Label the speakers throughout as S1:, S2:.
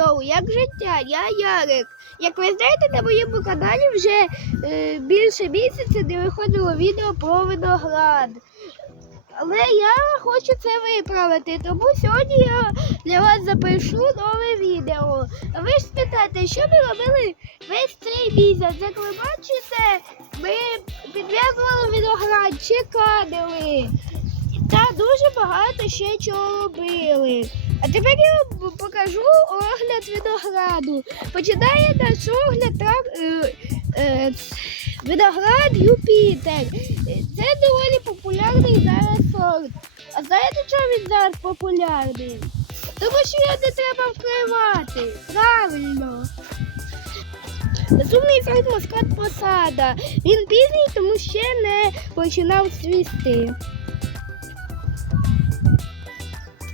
S1: Йоу, як життя? Я Ярик. Як ви знаєте, на моєму каналі вже е, більше місяця не виходило відео про виноград. Але я хочу це виправити, тому сьогодні я для вас запишу нове відео. А ви ж спитаєте, що ми робили весь цей місяць? Як ви бачите, ми підв'язували виноград, чекадили. Та дуже багато ще чого робили. А тепер я покажу огляд винограду. Починає наш огляд трак, е, е, виноград Юпітер. Це доволі популярний зараз сорт. А знаєте, чому він зараз популярний? Тому що його не треба вкривати. Правильно. Наступний сорт маскат посада. Він пізній, тому ще не починав цвісти.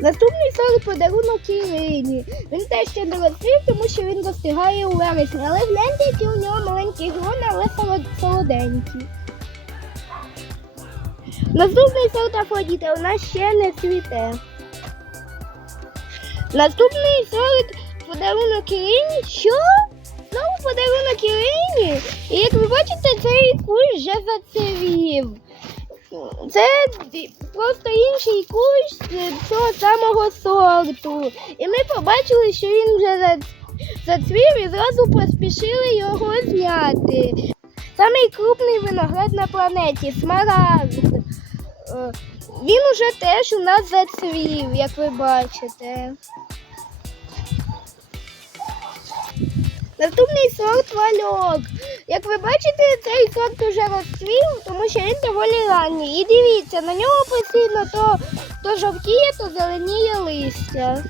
S1: Наступний сорт подарунок Ірині. Він теж ще не розцвів, тому що він достигає у вересні. Але гляньте, які у нього маленькі грони, але солоденькі. Наступний сорт Афродіта у нас ще не цвіте. Наступний сорт подарунок Ірині. Що? Знову подарунок Ірині? І як ви бачите, цей кущ вже зацвів. Це просто інший кущ е, цього самого сорту. І ми побачили, що він вже за- зацвів і зразу поспішили його зняти. Самий крупний виноград на планеті смарагд. Е, Він уже теж у нас зацвів, як ви бачите. Наступний сорт вальок. Як ви бачите, цей сорт уже розцвів, тому що він доволі ранній. І дивіться, на ньому постійно то, то жовтіє, то зеленіє листя.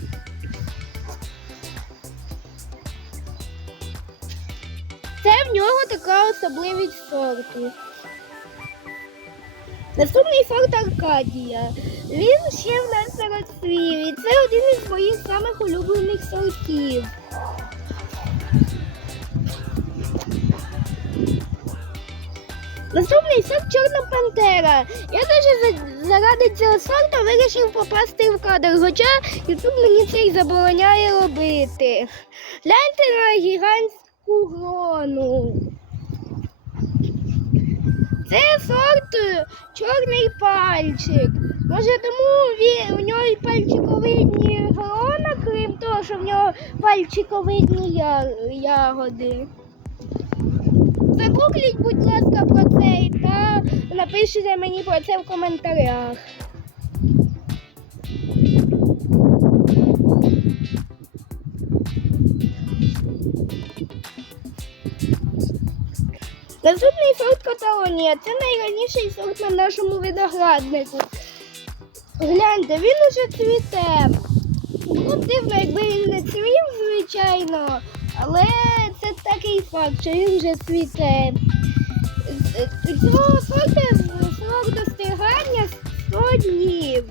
S1: Це в нього така особливість сорту. Наступний сорт Аркадія. Він ще в нас розцвів. І це один із моїх самих улюблених сортів. Наступний сорт Чорна Пантера. Я навіть заради цього сорту вирішив попасти в кадр, хоча Ютуб мені це й забороняє робити. Гляньте на гігантську грону. Це сорт чорний пальчик. Може тому у нього і пальчиковидні грона, крім того, що в нього пальчиковидні ягоди. Загугліть, будь ласка, про це та напишіть мені про це в коментарях. Наступний сорт Каталонія. Це найраніший сорт на нашому винограднику. Гляньте, він уже цвіте. Ну, дивно, якби він не цвів, звичайно, але це такий факт, що він вже цвіте. Цього сорту срок достигання 100 днів.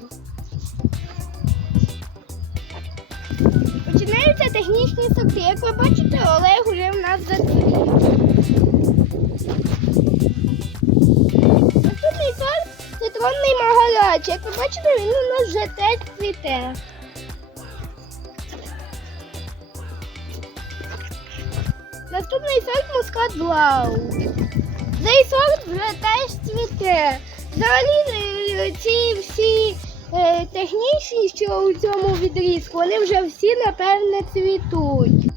S1: Починаються технічні сорти. Як ви бачите, Олег уже в нас зацвів. Наступний сорт цитронний магарач. Як ви бачите, він у нас вже теж цвіте. Наступний сорт мускат блау. Цей сорт вже теж цвіте. Взагалі е, ці всі е, технічні, що у цьому відрізку, вони вже всі напевне цвітуть.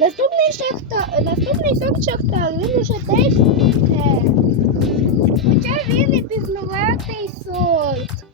S1: Наступний шахтар, наступний сорт шахтар, він уже теж цвіте. Хоча він і пізнуватий сорт.